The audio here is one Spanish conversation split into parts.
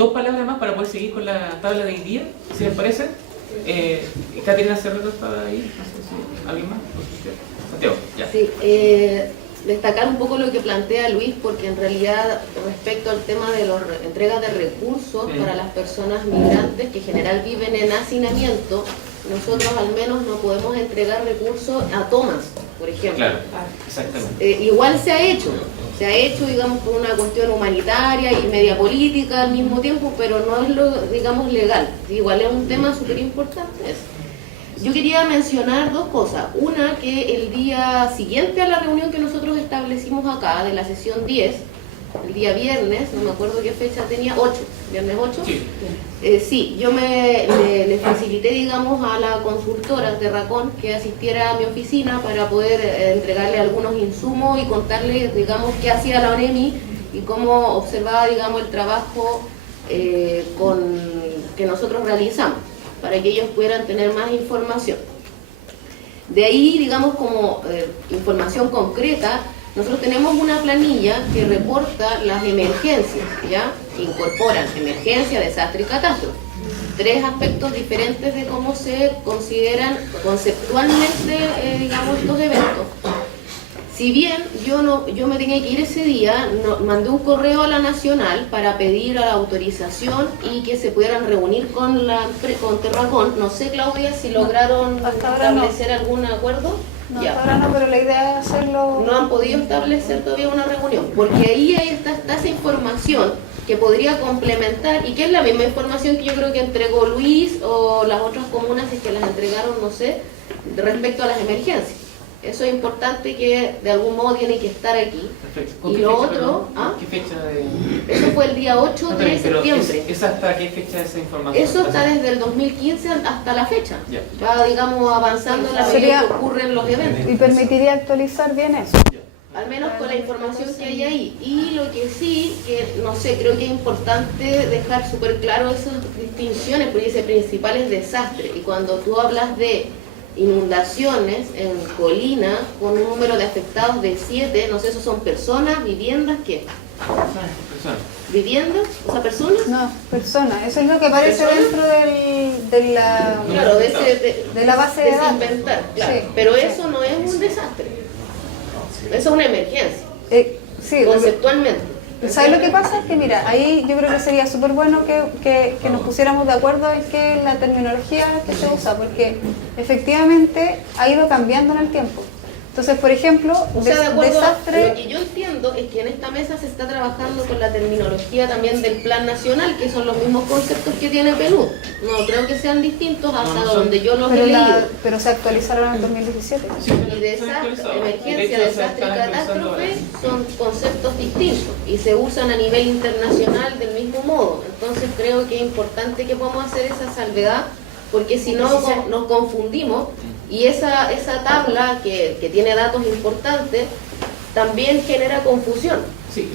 2 palabras más para poder seguir con la tabla de hoy día, si les parece. Caterina Cerrero está ahí, no sé si alguien más. Santiago, ya. Sí, destacar un poco lo que plantea Luis, porque en realidad respecto al tema de la entrega de recursos para las personas migrantes que en general viven en hacinamiento, nosotros al menos no podemos entregar recursos a tomas, por ejemplo. Claro, exactamente. Igual se ha hecho, digamos, por una cuestión humanitaria y media política al mismo tiempo, pero no es lo, digamos, legal. Igual es un tema súper importante eso. Yo quería mencionar 2 cosas. Una, que el día siguiente a la reunión que nosotros establecimos acá, de la sesión 10, el día viernes, no me acuerdo qué fecha tenía, 8, viernes 8. Sí. Sí, yo le facilité, digamos, a la consultora de Racón que asistiera a mi oficina para poder entregarle algunos insumos y contarle, digamos, qué hacía la ONEMI y cómo observaba, digamos, el trabajo que nosotros realizamos, para que ellos pudieran tener más información. De ahí, digamos, como información concreta, nosotros tenemos una planilla que reporta las emergencias, ¿ya? Que incorporan emergencia, desastre y catástrofe. 3 aspectos diferentes de cómo se consideran conceptualmente, digamos, estos eventos. Si bien yo me tenía que ir ese día, mandé un correo a la Nacional para pedir la autorización y que se pudieran reunir con Terracón. No sé, Claudia, si lograron establecer algún acuerdo. No, hasta ahora no, pero la idea es hacerlo. No han podido establecer todavía una reunión, porque ahí está esa información que podría complementar y que es la misma información que yo creo que entregó Luis o las otras comunas, si es que las entregaron, no sé, respecto a las emergencias. Eso es importante, que de algún modo tiene que estar aquí. Perfecto. Y lo otro, ¿qué fecha de...? Eso fue el día 8 de septiembre. ¿Es hasta qué fecha esa información? Eso está desde el 2015 hasta la fecha. Ya. Va, digamos, avanzando en la medida que ocurren los eventos. Y permitiría actualizar bien eso. Al menos con la información que hay ahí. Y lo que sí, que no sé, creo que es importante dejar súper claro esas distinciones, porque dice principales desastres. Y cuando tú hablas de inundaciones en Colina con un número de afectados de 7, no sé, ¿eso son personas, viviendas, qué? Personas. ¿Viviendas? O sea, ¿personas? No, personas. Eso es lo que aparece dentro de la, Claro, de la base de datos. inventar, claro. Sí. Pero eso no es un desastre. Eso es una emergencia, Sí, conceptualmente. ¿sabes lo que pasa? Es que mira, ahí yo creo que sería súper bueno que nos pusiéramos de acuerdo en que la terminología que se usa, porque efectivamente ha ido cambiando en el tiempo. Entonces, por ejemplo, O sea, de acuerdo, desastre... lo que yo entiendo es que en esta mesa se está trabajando con la terminología también del Plan Nacional, que son los mismos conceptos que tiene PNUD. No creo que sean distintos hasta donde yo los he leído. pero se actualizaron en el 2017. Y desastre, emergencia, desastre y catástrofe son conceptos distintos y se usan a nivel internacional del mismo modo. Entonces creo que es importante que podamos hacer esa salvedad, porque si no nos confundimos, y esa tabla que tiene datos importantes también genera confusión. Sí,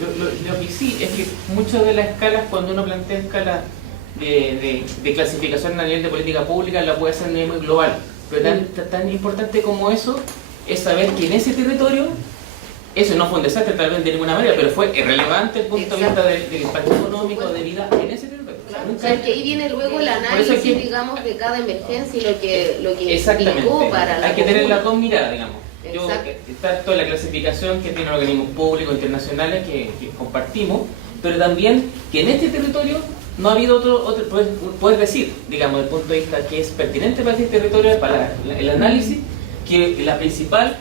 lo que sí es que muchas de las escalas, cuando uno plantea escalas de clasificación a nivel de política pública, la puede hacer a nivel muy global. Pero tan importante como eso es saber que en ese territorio, eso no fue un desastre tal vez de ninguna manera, pero fue irrelevante el punto de vista del impacto económico de vida en ese territorio. O sea, que ahí viene luego el análisis, digamos, de cada emergencia y lo que implicó para la hay que tener las 2 miradas, digamos. Exacto. Está toda la clasificación que tienen organismos públicos internacionales que compartimos, pero también que en este territorio no ha habido otro puedes decir, digamos, desde el punto de vista que es pertinente para este territorio, para el análisis, que la principal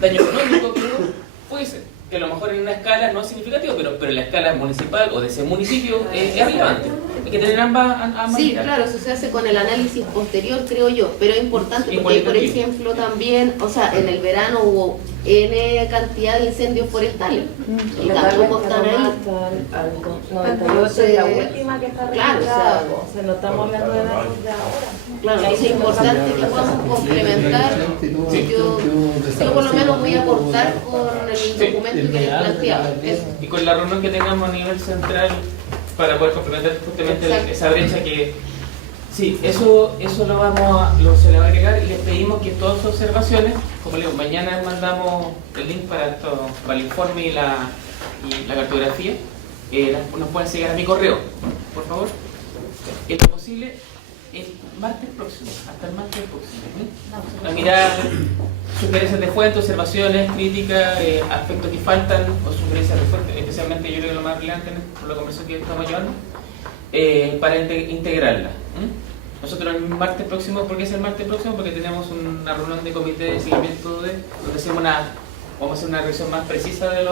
daño económico que hubo puede ser que a lo mejor en una escala no es significativo, pero en la escala municipal o de ese municipio es relevante. Hay que tener ambas Sí, miradas. claro, eso se hace con el análisis posterior, creo yo, pero es importante porque, por ejemplo, también, o sea, en el verano hubo N cantidad de incendios forestales y tampoco están ahí. Hasta el 98 es la última que está Claro, registrada, o sea, no estamos hablando de datos de ahora. Claro, entonces es importante que podamos complementar. Yo por lo menos voy a aportar con el documento que les planteaba. Eso. Y con la reunión que tengamos a nivel central para poder complementar justamente esa brecha que... Sí, eso se le va a agregar y les pedimos que todas sus observaciones, como le digo, mañana mandamos el link para el informe y la cartografía, nos pueden seguir a mi correo, por favor. Es lo posible el martes próximo, hasta el martes próximo. A mirar sugerencias de fuente, observaciones, críticas, aspectos que faltan o sugerencias de fuente, especialmente yo creo que lo más relevante por la conversación que estamos llevando, para integrarla. Nosotros el martes próximo, ¿por qué es el martes próximo? Porque tenemos una reunión de comité de seguimiento donde vamos a hacer una revisión más precisa del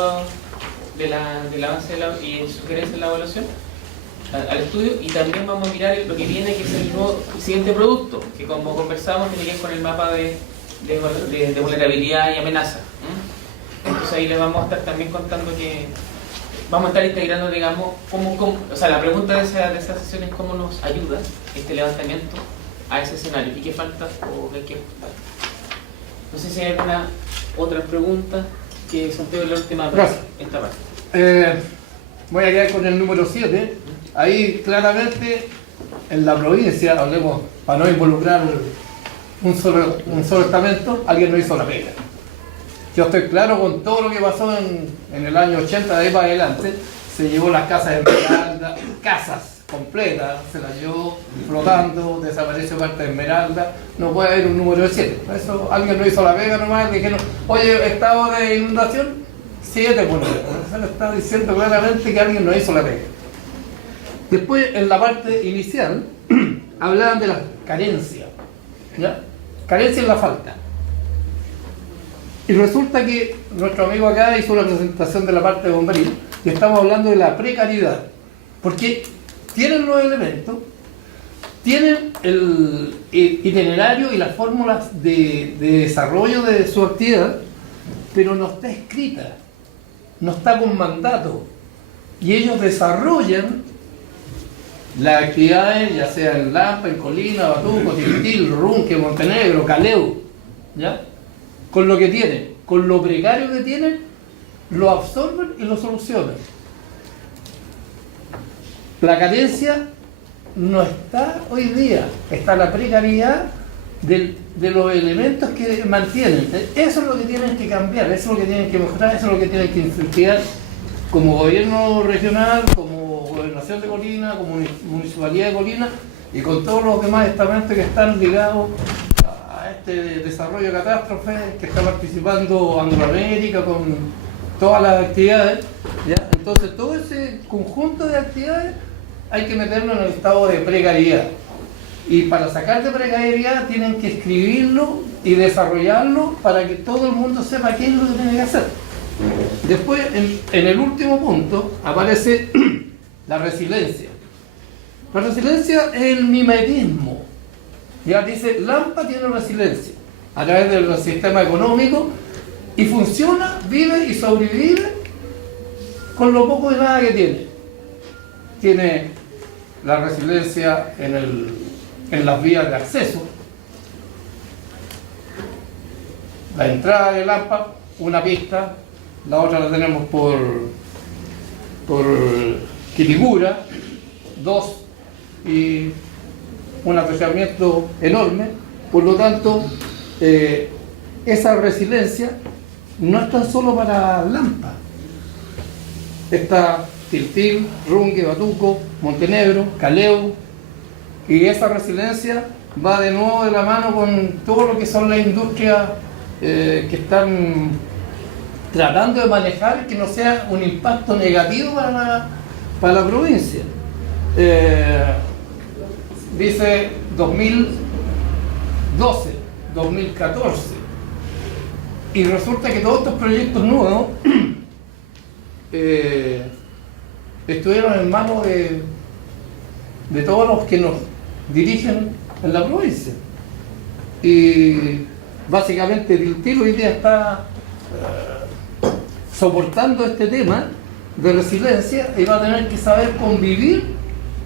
avance y sugerencias de la evaluación al estudio, y también vamos a mirar lo que viene, que es el siguiente producto, que como conversamos tiene que ver con el mapa de vulnerabilidad y amenaza. Entonces ahí les vamos a estar también contando que vamos a estar integrando, digamos, o sea, la pregunta de esa sesión es cómo nos ayuda este levantamiento a ese escenario y qué falta o qué falta. No sé si hay alguna otra pregunta, que Santiago es la última para esta parte. Voy a quedar con el número 7. Ahí claramente en la provincia, hablemos para no involucrar un solo estamento, alguien no hizo la pega. Yo estoy claro con todo lo que pasó en el año 80 de ahí para adelante. Se llevó las casas de Esmeralda, casas completas, se las llevó flotando, desapareció parte de Esmeralda. No puede haber un número de 7. Eso alguien no hizo la pega nomás, dijeron, oye, estado de inundación, 7, bueno, eso le está diciendo claramente que alguien no hizo la pega. Después, en la parte inicial, hablaban de la carencia, ¿ya? Carencia es la falta. Y resulta que nuestro amigo acá hizo una presentación de la parte de bombería y estamos hablando de la precariedad, porque tienen los elementos, tienen el itinerario y las fórmulas de desarrollo de su actividad, pero no está escrita, no está con mandato, y ellos desarrollan las actividades, ya sea en Lampa, en Colina, Batuco, Tiltil, Runque, Montenegro, Caleu, ¿ya? Con lo que tienen, con lo precario que tienen, lo absorben y lo solucionan. La carencia no está hoy día, está la precariedad de los elementos que mantienen. Eso es lo que tienen que cambiar, eso es lo que tienen que mejorar, eso es lo que tienen que incentivar como gobierno regional, como gobernación de Colina, como municipalidad de Colina y con todos los demás estamentos que están ligados a este desarrollo de catástrofe, que está participando Angloamérica con todas las actividades, ¿ya? Entonces todo ese conjunto de actividades hay que meterlo en el estado de precariedad, y para sacar de precariedad tienen que escribirlo y desarrollarlo para que todo el mundo sepa qué es lo que tiene que hacer. Después, en el último punto, aparece la resiliencia. La resiliencia es el mimetismo. Ya dice, Lampa tiene resiliencia a través del sistema económico y funciona, vive y sobrevive con lo poco de nada que tiene. Tiene la resiliencia en las vías de acceso, la entrada de Lampa, una pista, la otra la tenemos por Quilicura, 2, y un atravesamiento enorme. Por lo tanto, esa resiliencia no es tan solo para Lampa. Está Tiltil, Runque, Batuco, Montenegro, Caleu, y esa resiliencia va de nuevo de la mano con todo lo que son las industrias que están tratando de manejar que no sea un impacto negativo para la provincia. Dice 2012, 2014, y resulta que todos estos proyectos nuevos estuvieron en manos de todos los que nos dirigen en la provincia, y básicamente Tiltil hoy día está soportando este tema de resiliencia y va a tener que saber convivir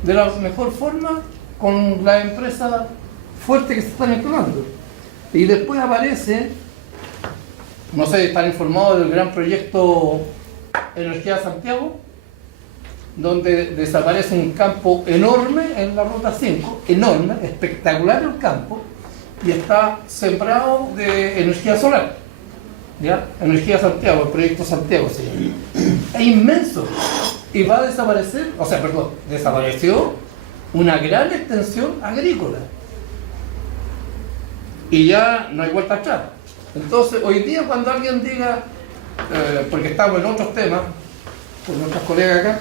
de la mejor forma con las empresas fuertes que se están instalando. Y después aparece, no sé, están informados del gran proyecto Energía Santiago, donde desaparece un campo enorme en la ruta 5, enorme, espectacular el campo, y está sembrado de energía solar, ¿ya? Energía Santiago, el proyecto Santiago se llama. Es inmenso, y va a desaparecer, o sea, perdón, desapareció una gran extensión agrícola. Y ya no hay vuelta atrás. Entonces, hoy día cuando alguien diga, porque estamos en otros temas, con nuestros colegas acá,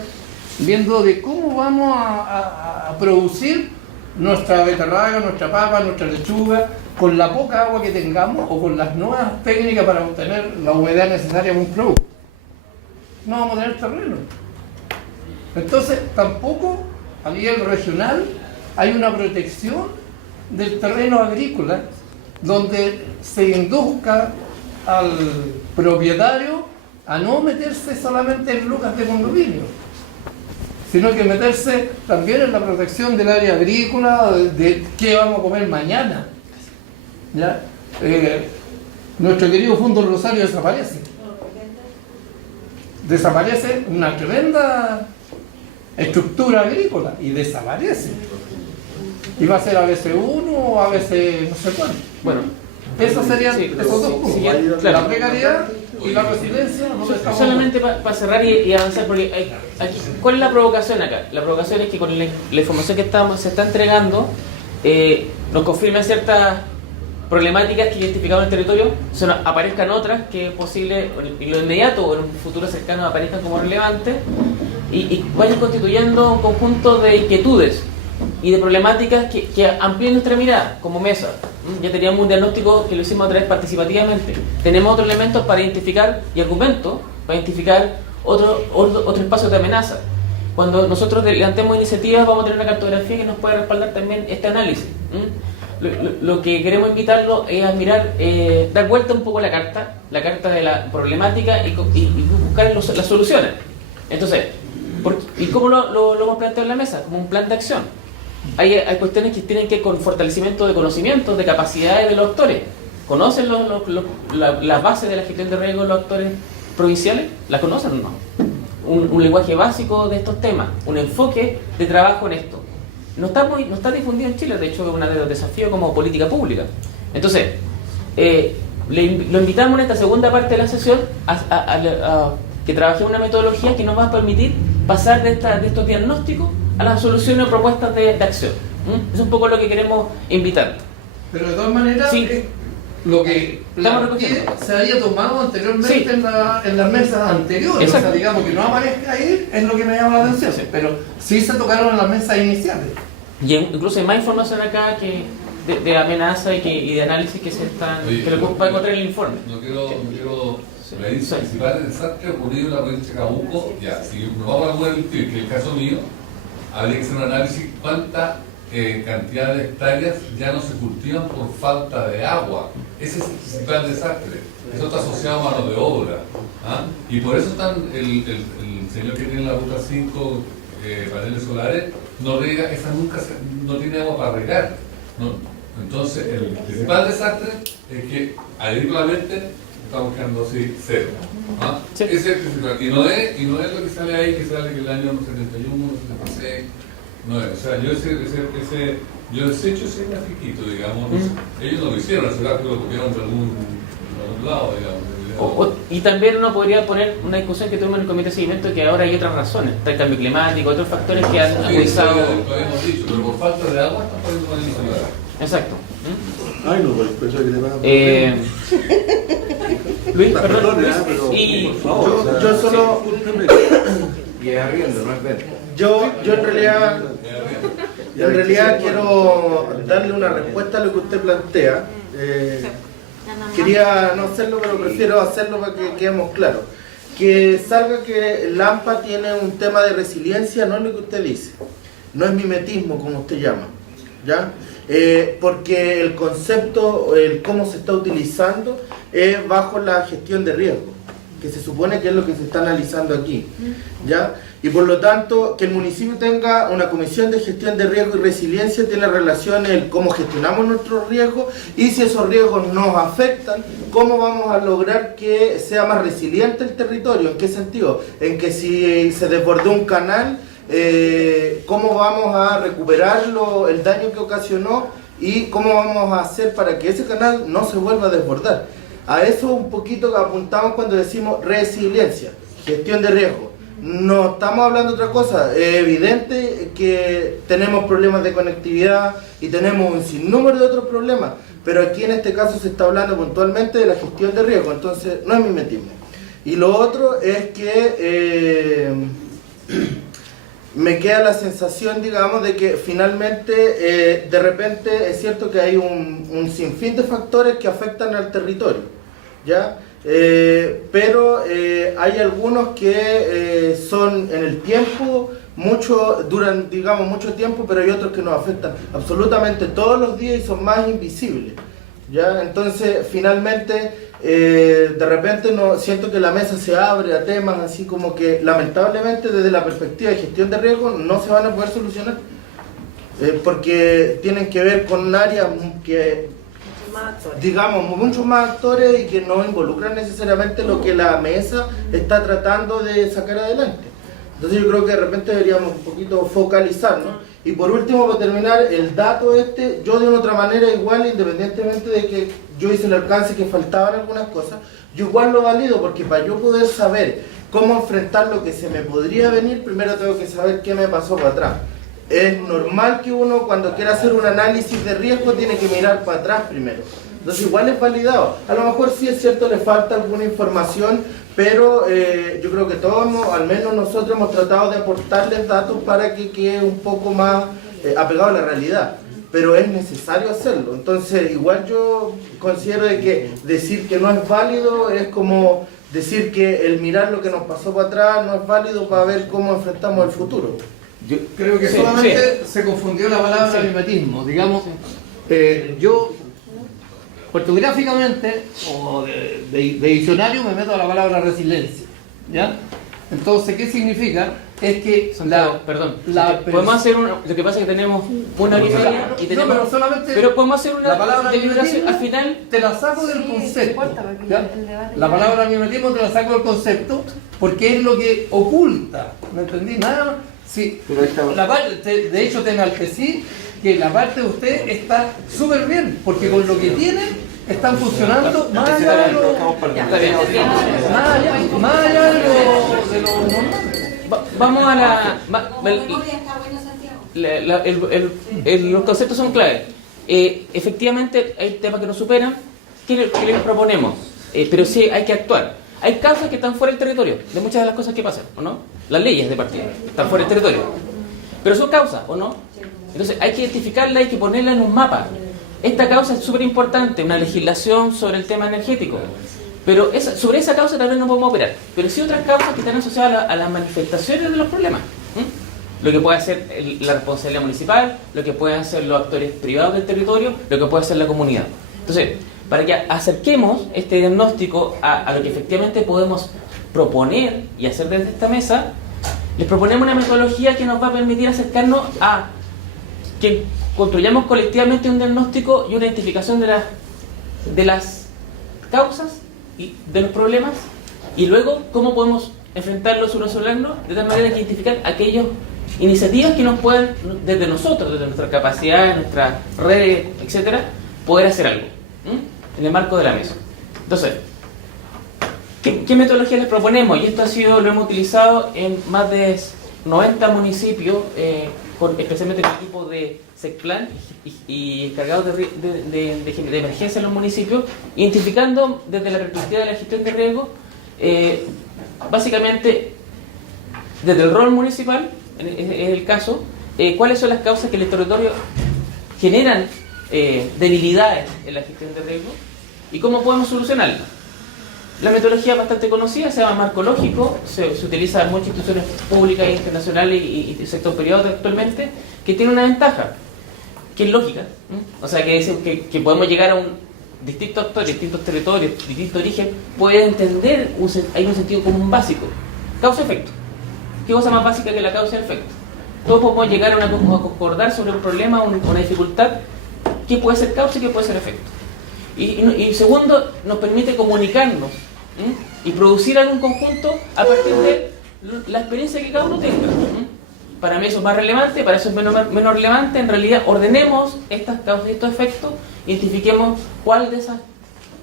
viendo de cómo vamos a producir nuestra beterraga, nuestra papa, nuestra lechuga, con la poca agua que tengamos o con las nuevas técnicas para obtener la humedad necesaria para un producto. No vamos a tener terreno. Entonces, tampoco a nivel regional hay una protección del terreno agrícola donde se induzca al propietario a no meterse solamente en lucas de condominio, sino que meterse también en la protección del área agrícola, de qué vamos a comer mañana. ¿Ya? Nuestro querido Fondo Rosario desaparece una tremenda estructura agrícola y desaparece. Y va a ser ABC1 o ABC no sé cuánto. Bueno, Eso serían sí, esos dos puntos. claro. La precariedad y la resiliencia. ¿Dónde estamos? Solamente para cerrar y avanzar, porque aquí, ¿cuál es la provocación acá? La provocación es que con la información que se está entregando, nos confirma ciertas problemáticas que identificamos en el territorio, aparezcan otras que es posible en lo inmediato o en un futuro cercano aparezcan como relevantes y vayan constituyendo un conjunto de inquietudes y de problemáticas que amplíen nuestra mirada como mesa. Ya teníamos un diagnóstico que lo hicimos otra vez participativamente. Tenemos otros elementos para identificar y argumentos para identificar otro espacio de amenaza. Cuando nosotros levantemos iniciativas vamos a tener una cartografía que nos puede respaldar también este análisis. Lo que queremos invitarlo es a mirar, dar vuelta un poco la carta de la problemática y buscar las soluciones. Entonces, ¿y cómo lo hemos planteado en la mesa? Como un plan de acción. Hay cuestiones que tienen que ver con fortalecimiento de conocimientos, de capacidades de los actores. ¿Conocen las bases de la gestión de riesgo de los actores provinciales? ¿Las conocen o no? Un lenguaje básico de estos temas, un enfoque de trabajo en esto. No está difundido en Chile, de hecho es uno de los desafíos como política pública. Entonces, lo invitamos en esta segunda parte de la sesión a que trabajemos una metodología que nos va a permitir pasar de estos diagnósticos a las soluciones o propuestas de acción. Es un poco lo que queremos invitar. Pero de todas maneras, Sí. Lo que planteé se había tomado anteriormente Sí. en las mesas anteriores. Exacto. O sea, digamos que no aparezca ahí es lo que me llama la atención. Sí. Pero sí se tocaron en las mesas iniciales. Y incluso hay más información acá que de amenaza y de análisis que se están Oye, que lo puede encontrar en el informe. No quiero Sí. la provincia principal del desastre ocurrido en la provincia de Chacabuco. Ya, si nos vamos a poner que el caso mío, habría que hacer un análisis cuánta cantidad de hectáreas ya no se cultivan por falta de agua. Ese es el principal desastre. Eso está asociado a mano de obra. ¿Ah? Y por eso están el señor que tiene la ruta 5 paneles solares, no riega, esa nunca no tiene agua para regar. ¿No? Entonces, el principal desastre es que agrícolamente estamos quedando así cero. ¿Ah? Sí. Ese es el principal. Y no es lo que sale ahí, que sale que el año 71, 76. No es. O sea, yo desecho ese grafiquito, digamos. Ellos no lo hicieron, ese gráfico lo copiaron de algún lado, digamos. Y también uno podría poner una discusión que tuvimos en el comité de seguimiento, que ahora hay otras razones. Está el cambio climático, otros factores que han Sí, agudizado. lo habíamos dicho, pero por falta de agua están poniendo paneles solares. Exacto. Ay, no, pues pensé que le Luis, perdón. Luis, pero y por favor, yo solo- y es arriendo, no es venta. Yo en realidad quiero darle una respuesta a lo que usted plantea. Quería no hacerlo, pero prefiero hacerlo para que quedemos claros. Que salga que el AMPA tiene un tema de resiliencia, no es lo que usted dice. No es mimetismo, como usted llama. ¿Ya? Porque el concepto, el cómo se está utilizando, es bajo la gestión de riesgo, que se supone que es lo que se está analizando aquí. ¿Ya? Y por lo tanto, que el municipio tenga una comisión de gestión de riesgo y resiliencia tiene relación en cómo gestionamos nuestros riesgos y si esos riesgos nos afectan, cómo vamos a lograr que sea más resiliente el territorio. ¿En qué sentido? En que si se desbordó un canal, cómo vamos a recuperar el daño que ocasionó y cómo vamos a hacer para que ese canal no se vuelva a desbordar. A eso un poquito apuntamos cuando decimos resiliencia, gestión de riesgo. No estamos hablando de otra cosa. Es evidente que tenemos problemas de conectividad y tenemos un sinnúmero de otros problemas, pero aquí en este caso se está hablando puntualmente de la gestión de riesgo, entonces no es mimetismo. Y lo otro es que me queda la sensación, digamos, de que finalmente, de repente, es cierto que hay un sinfín de factores que afectan al territorio, ¿ya? Pero hay algunos que son en el tiempo, duran, digamos, mucho tiempo, pero hay otros que nos afectan absolutamente todos los días y son más invisibles, ¿ya? Entonces, finalmente, de repente siento que la mesa se abre a temas así como que lamentablemente desde la perspectiva de gestión de riesgo no se van a poder solucionar, porque tienen que ver con áreas que, digamos, muchos más actores y que no involucran necesariamente lo que la mesa está tratando de sacar adelante. Entonces yo creo que de repente deberíamos un poquito focalizarnos. Y por último, para terminar, el dato yo de una otra manera igual, independientemente de que yo hice el alcance que faltaban algunas cosas, yo igual lo valido, porque para yo poder saber cómo enfrentar lo que se me podría venir, primero tengo que saber qué me pasó para atrás. Es normal que uno cuando quiera hacer un análisis de riesgo tiene que mirar para atrás primero. Entonces igual es validado. A lo mejor sí es cierto, le falta alguna información, pero yo creo que todos, al menos nosotros, hemos tratado de aportarles datos para que quede un poco más apegado a la realidad. Pero es necesario hacerlo. Entonces igual yo considero de que decir que no es válido es como decir que el mirar lo que nos pasó para atrás no es válido para ver cómo enfrentamos el futuro. Yo creo que solamente se confundió la palabra mimetismo. Digamos, yo ortográficamente o de diccionario me meto a la palabra resiliencia, ¿ya? Entonces, ¿qué significa? Es que podemos hacer lo que pasa es que tenemos una línea y tenemos, pero solamente pero podemos hacer una la palabra deliberación al final. te la saco del concepto, ¿ya? La palabra mimetismo te la saco del concepto porque es lo que oculta, ¿me entendí? Nada más. Sí, la parte, de hecho te enaltecí que la parte de usted está súper bien, porque con lo que tienen están funcionando más allá de lo normal. Vamos a los conceptos son claves. Efectivamente hay temas que nos superan, que les proponemos, pero sí hay que actuar. Hay causas que están fuera del territorio de muchas de las cosas que pasan, ¿o no? Las leyes de partida están fuera del territorio, pero son causas, ¿o no? Entonces hay que identificarla, hay que ponerla en un mapa. Esta causa es súper importante, una legislación sobre el tema energético, pero sobre esa causa tal vez no podemos operar, pero sí otras causas que están asociadas a las manifestaciones de los problemas. Lo que puede hacer la responsabilidad municipal, lo que pueden hacer los actores privados del territorio, lo que puede hacer la comunidad. Entonces, para que acerquemos este diagnóstico a lo que efectivamente podemos proponer y hacer desde esta mesa, les proponemos una metodología que nos va a permitir acercarnos a que construyamos colectivamente un diagnóstico y una identificación de las causas y de los problemas, y luego cómo podemos enfrentarlos uno sobre el otro, de tal manera que identificar aquellas iniciativas que nos puedan, desde nosotros, desde nuestra capacidad, nuestras redes, etcétera, poder hacer algo en el marco de la mesa. Entonces, ¿qué metodología les proponemos? Y esto lo hemos utilizado en más de 90 municipios, especialmente con equipos de SECPLAN y encargados de emergencia en los municipios, identificando desde la perspectiva de la gestión de riesgo, básicamente desde el rol municipal, en el caso, cuáles son las causas que en el territorio generan debilidades en la gestión de riesgo y cómo podemos solucionarlas. La metodología es bastante conocida, se llama marco lógico, se utiliza en muchas instituciones públicas e internacionales y sector privado actualmente, que tiene una ventaja, que es lógica. O sea, que dice que podemos llegar a distintos actores, distintos territorios, distintos origen, pueden entender, hay un sentido común básico. Causa-efecto. ¿Qué cosa más básica que la causa y el efecto? Todos podemos llegar a concordar sobre un problema, una dificultad, qué puede ser causa y qué puede ser efecto. Y segundo, nos permite comunicarnos y producir algún conjunto a partir de la experiencia que cada uno tenga. Para mí eso es más relevante, para eso es menos relevante. En realidad ordenemos estas causas y estos efectos, identifiquemos cuál de esas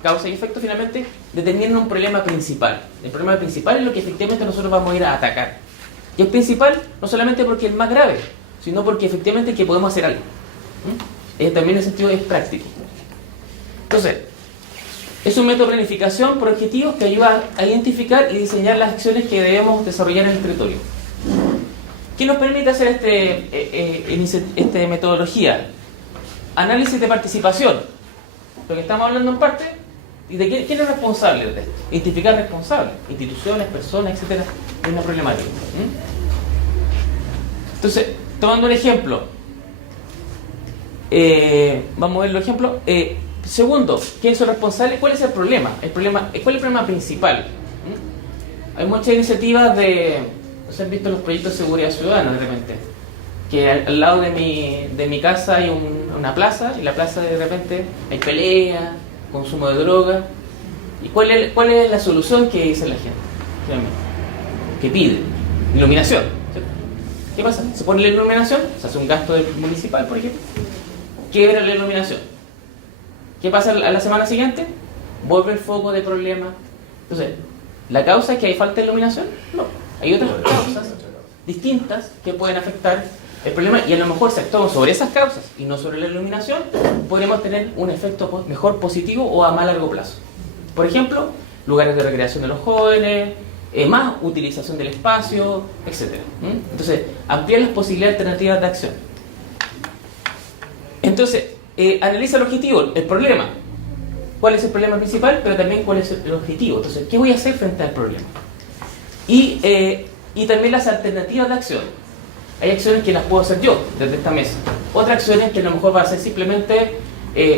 causa y efecto finalmente determinan un problema principal. El problema principal es lo que efectivamente nosotros vamos a ir a atacar. Y es principal no solamente porque es más grave, sino porque efectivamente que podemos hacer algo. También en el sentido es práctico. Entonces, es un método de planificación por objetivos que ayuda a identificar y diseñar las acciones que debemos desarrollar en el territorio. ¿Qué nos permite hacer esta metodología? Análisis de participación. Lo que estamos hablando en parte, ¿y de quién es responsable de esto? Identificar responsables, instituciones, personas, etcétera, de una problemática. Entonces, tomando un ejemplo, vamos a ver los ejemplos. Segundo, ¿quién es el responsable? ¿Cuál es el problema? ¿Cuál es el problema principal? Hay muchas iniciativas se han visto los proyectos de seguridad ciudadana de repente, que al lado de mi casa hay una plaza, y la plaza de repente hay pelea, consumo de droga. ¿Y cuál es la solución que dice la gente? Finalmente, que pide iluminación, ¿cierto? ¿Qué pasa? Se pone la iluminación, se hace un gasto municipal, por ejemplo, quiebra la iluminación. ¿Qué pasa a la semana siguiente? Vuelve el foco de problema. Entonces, ¿la causa es que hay falta de iluminación? No. Hay otras causas distintas que pueden afectar el problema, y a lo mejor si actuamos sobre esas causas y no sobre la iluminación, podremos tener un efecto mejor positivo o a más largo plazo. Por ejemplo, lugares de recreación de los jóvenes, más utilización del espacio, etc. Entonces, ampliar las posibilidades alternativas de acción. Entonces, analiza el objetivo, el problema. ¿Cuál es el problema principal? Pero también cuál es el objetivo. Entonces, ¿qué voy a hacer frente al problema? Y también las alternativas de acción. Hay acciones que las puedo hacer yo desde esta mesa. Otras acciones que a lo mejor va a ser simplemente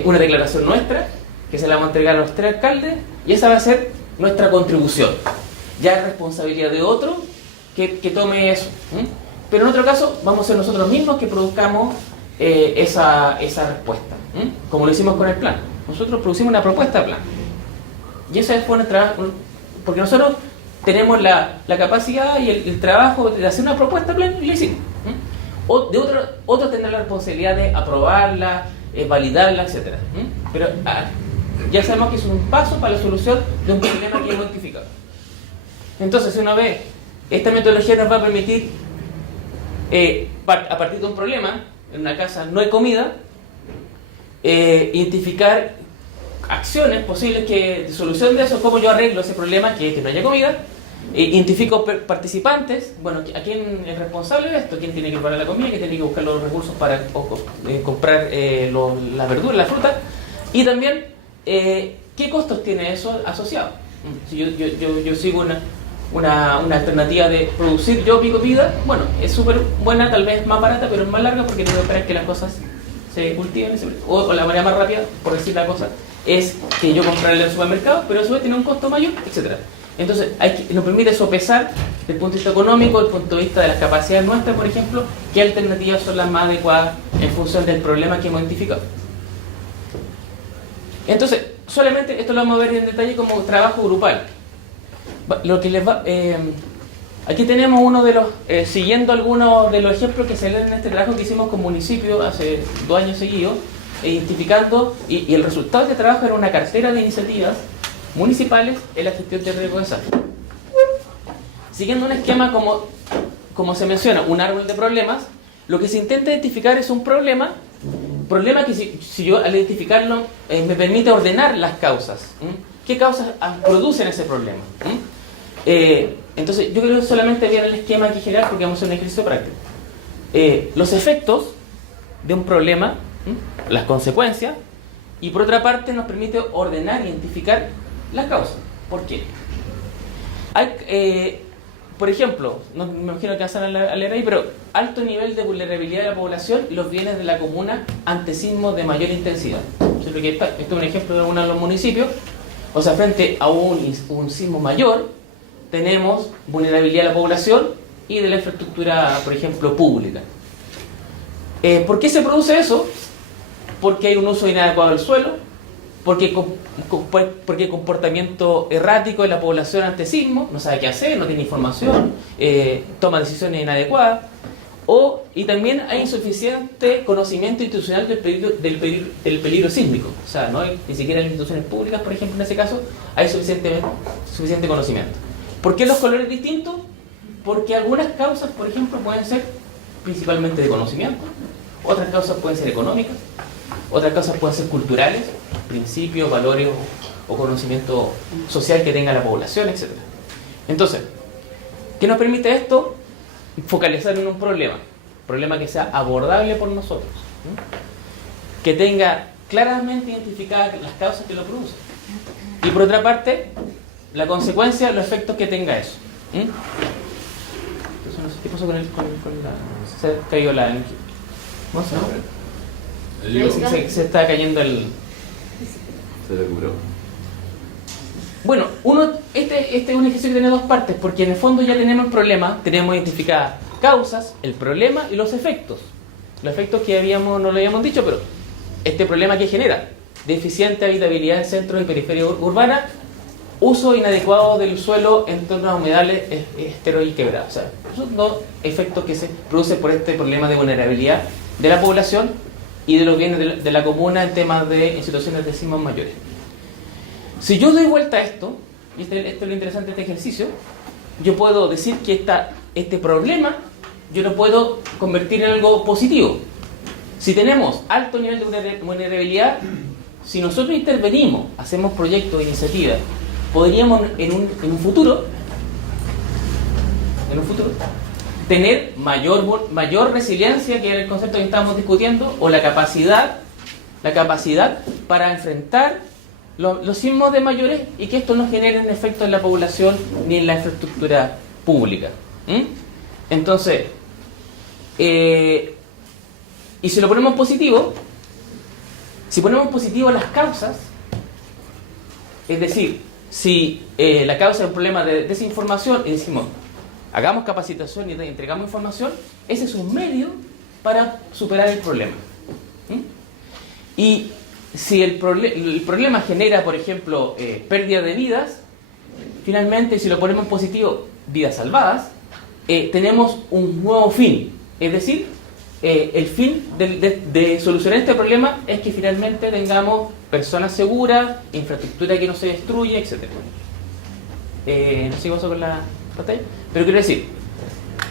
una declaración nuestra, que se la vamos a entregar a los 3 alcaldes, y esa va a ser nuestra contribución. Ya es responsabilidad de otro que tome eso. Pero en otro caso, vamos a ser nosotros mismos que produzcamos esa respuesta. Como lo hicimos con el plan. Nosotros producimos una propuesta de plan. Y esa fue nuestra... Porque nosotros tenemos la capacidad y el trabajo de hacer una propuesta de plan y lo hicimos. Otro tendrá la responsabilidad de aprobarla, validarla, etc. Pero ya sabemos que es un paso para la solución de un problema que hemos identificado. Entonces, si una vez, esta metodología nos va a permitir, a partir de un problema, en una casa no hay comida, identificar acciones posibles de solución de eso, cómo yo arreglo ese problema que no haya comida, identifico participantes, bueno, a quién es responsable de esto, quién tiene que preparar la comida, quién tiene que buscar los recursos para comprar las verduras, la fruta, y también qué costos tiene eso asociado. Si yo sigo una alternativa de producir yo mi comida, bueno, es súper buena, tal vez más barata, pero es más larga porque tengo que esperar que las cosas se cultiven, o la manera más rápida, por decir la cosa, es que yo comprarle al supermercado, pero eso tiene un costo mayor, etc. Entonces, nos permite sopesar desde el punto de vista económico, desde el punto de vista de las capacidades nuestras, por ejemplo, qué alternativas son las más adecuadas en función del problema que hemos identificado. Entonces, solamente esto lo vamos a ver en detalle como trabajo grupal. Lo que les va, aquí tenemos uno de los, siguiendo algunos de los ejemplos que se leen en este trabajo que hicimos con municipio hace 2 años seguidos, identificando, y el resultado de este trabajo era una cartera de iniciativas municipales en la gestión de riesgo de desastre. Siguiendo un esquema como se menciona, un árbol de problemas, lo que se intenta identificar es un problema que si yo al identificarlo me permite ordenar las causas. ¿Qué causas producen ese problema? Entonces, yo creo que solamente ver el esquema aquí general porque vamos a hacer un ejercicio práctico. Los efectos de un problema, las consecuencias, y por otra parte nos permite ordenar e identificar las causas. ¿Por qué? Por ejemplo, no me imagino que van a leer ahí, pero alto nivel de vulnerabilidad de la población y los bienes de la comuna ante sismos de mayor intensidad. Esto es un ejemplo de uno de los municipios. O sea, frente a un sismo mayor, tenemos vulnerabilidad de la población y de la infraestructura, por ejemplo, pública. ¿Por qué se produce eso? Porque hay un uso inadecuado del suelo, porque comportamiento errático de la población ante sismo, no sabe qué hacer, no tiene información, toma decisiones inadecuadas, Y también hay insuficiente conocimiento institucional del peligro sísmico. O sea, no hay, ni siquiera en las instituciones públicas, por ejemplo, en ese caso, hay suficiente conocimiento. ¿Por qué los colores distintos? Porque algunas causas, por ejemplo, pueden ser principalmente de conocimiento, otras causas pueden ser económicas, otras causas pueden ser culturales, principios, valores o conocimiento social que tenga la población, etc. Entonces, ¿qué nos permite esto? Focalizar en un problema que sea abordable por nosotros, ¿sí? Que tenga claramente identificadas las causas que lo producen, y por otra parte la consecuencia, los efectos que tenga eso, ¿sí? Entonces, no sé qué pasó con la... se ha caído la... ¿no? Se está cayendo el... Se recuperó. Bueno, este es un ejercicio que tiene dos partes, porque en el fondo ya tenemos el problema, tenemos identificadas causas, el problema y los efectos. Los efectos que no lo habíamos dicho, pero este problema que genera: deficiente habitabilidad en centros y periferia urbana, uso inadecuado del suelo en zonas humedales, esteros y quebradas. O sea, esos dos efectos que se producen por este problema de vulnerabilidad de la población y de los bienes de la comuna en situaciones de sismos mayores. Si yo doy vuelta a esto, y esto es lo interesante de este ejercicio, yo puedo decir que este problema yo lo puedo convertir en algo positivo. Si tenemos alto nivel de vulnerabilidad, si nosotros intervenimos, hacemos proyectos e iniciativas, podríamos en un futuro tener mayor resiliencia, que era el concepto que estábamos discutiendo, o la capacidad para enfrentar los sismos de mayores, y que esto no genere un efecto en la población ni en la infraestructura pública. Entonces, y si lo ponemos positivo, si ponemos positivo las causas, es decir, si la causa es un problema de desinformación y decimos hagamos capacitación y entregamos información, ese es un medio para superar el problema. Y si el problema genera, por ejemplo, pérdida de vidas, finalmente, si lo ponemos en positivo, vidas salvadas, tenemos un nuevo fin. Es decir, el fin de solucionar este problema es que finalmente tengamos personas seguras, infraestructura que no se destruye, etc. No sé qué pasó con la pantalla, pero quiero decir,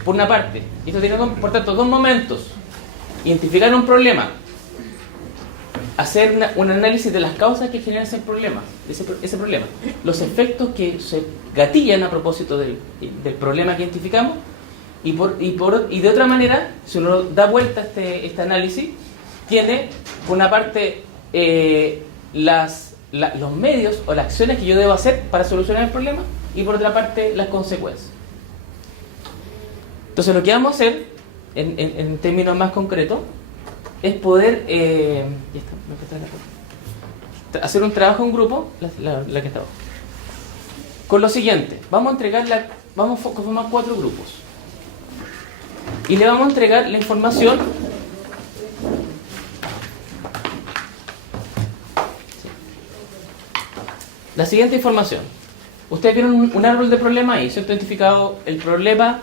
por una parte, esto tiene, por tanto, dos momentos: identificar un problema, hacer un análisis de las causas que generan ese problema, los efectos que se gatillan a propósito del problema que identificamos, y de otra manera, si uno da vuelta a este análisis, tiene por una parte los medios o las acciones que yo debo hacer para solucionar el problema, y por otra parte las consecuencias. Entonces, lo que vamos a hacer en términos más concretos es poder hacer un trabajo en grupo, la que está abajo, con lo siguiente: vamos a formar 4 grupos y le vamos a entregar la información la siguiente información. Ustedes vieron un árbol de problema ahí, se ha identificado el problema,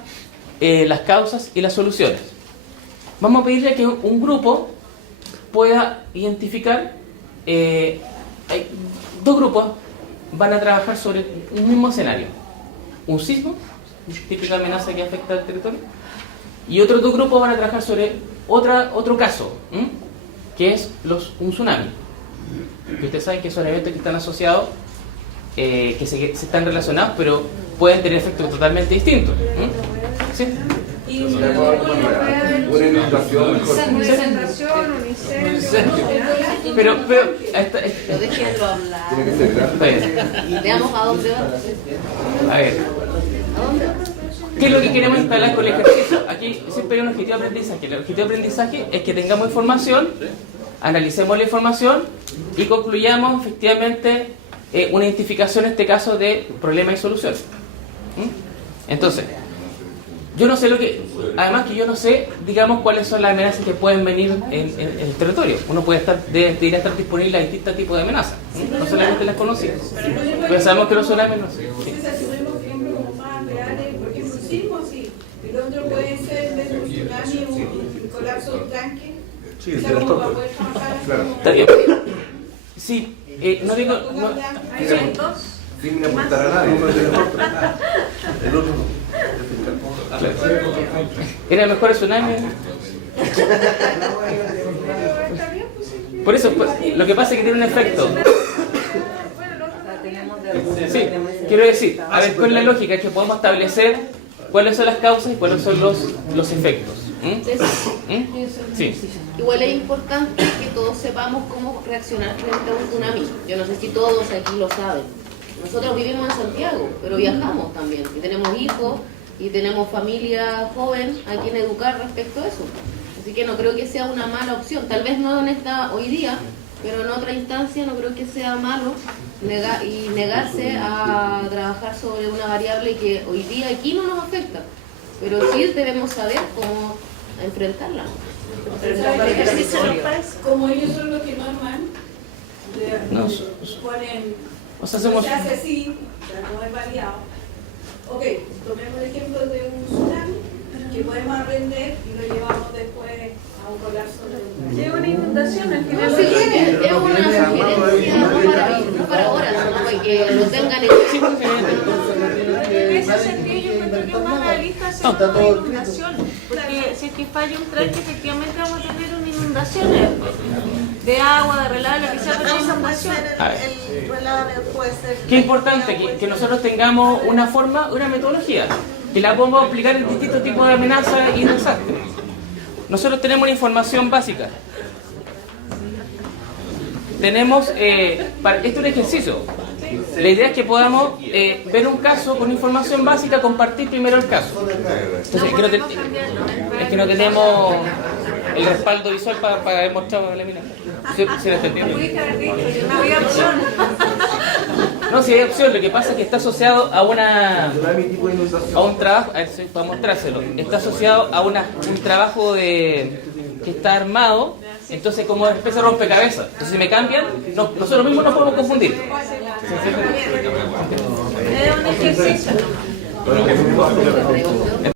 las causas y las soluciones. Vamos a pedirle que un grupo pueda identificar, hay 2 grupos van a trabajar sobre un mismo escenario: un sismo, típica amenaza que afecta al territorio, y otros 2 grupos van a trabajar sobre otro caso, que es un tsunami, que ustedes saben que son eventos que están asociados, que se están relacionados, pero pueden tener efectos totalmente distintos. ¿Sí? Y una inundación, un incendio. Pero déjenlo hablar. tiene que ser grande. Veamos a dónde va. a ver, ¿A dónde va? ¿qué es lo que queremos instalar con el ejercicio? Aquí siempre hay un objetivo de aprendizaje. El objetivo de aprendizaje es que tengamos información, analicemos la información y concluyamos efectivamente una identificación, en este caso, de problemas y soluciones. Entonces, yo no sé además que yo no sé, digamos, cuáles son las amenazas que pueden venir en el territorio. Uno debería estar disponible a distintos tipos de amenazas, no solamente las conocidas, pero sabemos que los tsunamis no sé. Entonces, asumimos ejemplos como más reales, por ejemplo, un sismo, sí. El otro puede ser desde un tsunami, un colapso de un tanque. Sí, O sea, de los como para tontos. poder trabajar así Claro. como- Está bien. Sí, no digo... no- Hay sí. dos. Sin apuntar a nadie. El otro no. Era mejor el tsunami. Por eso, pues, lo que pasa es que tiene un efecto. Sí, quiero decir, a ver, ¿cuál es la lógica? Es que podemos establecer cuáles son las causas y cuáles son los efectos. Sí. Igual es importante que todos sepamos cómo reaccionar frente a un tsunami. Yo no sé si todos aquí lo saben. Nosotros vivimos en Santiago, pero viajamos también. Y tenemos hijos y tenemos familia joven a quien educar respecto a eso. Así que no creo que sea una mala opción. Tal vez no en esta hoy día, pero en otra instancia no creo que sea malo negarse a trabajar sobre una variable que hoy día aquí no nos afecta. Pero sí debemos saber cómo enfrentarla. Como ellos son los que norman, No, ponen, o sea, somos... se hace así, ya no es variado. Ok, tomemos el ejemplo de un tsunami que podemos aprender y lo llevamos después a un colapso de Es una inundación al final. No, sí, es una sugerencia no para ahora, sino para que lo tengan en En ese sentido yo encuentro que es más realista hacer una inundación, porque si es que falla un tranque efectivamente vamos a tener una inundación de agua, de relave, lo que sea, pero inundación. A ver. El relave puede ser... Qué importante que nosotros tengamos una forma, una metodología, que la podamos aplicar en distintos tipos de amenazas y desastres. Nosotros tenemos una información básica. Tenemos, esto es un ejercicio. La idea es que podamos ver un caso con información básica, compartir primero el caso. Entonces, es que no tenemos el respaldo visual para demostrar la mina. ¿Sí lo está entendiendo? No había opción. No, si hay opción, lo que pasa es que está asociado a un trabajo, a ver si para mostrárselo, está asociado a un trabajo que está armado, entonces como una especie de rompecabezas. Entonces si me cambian, nosotros mismos nos podemos confundir. Es un ejercicio.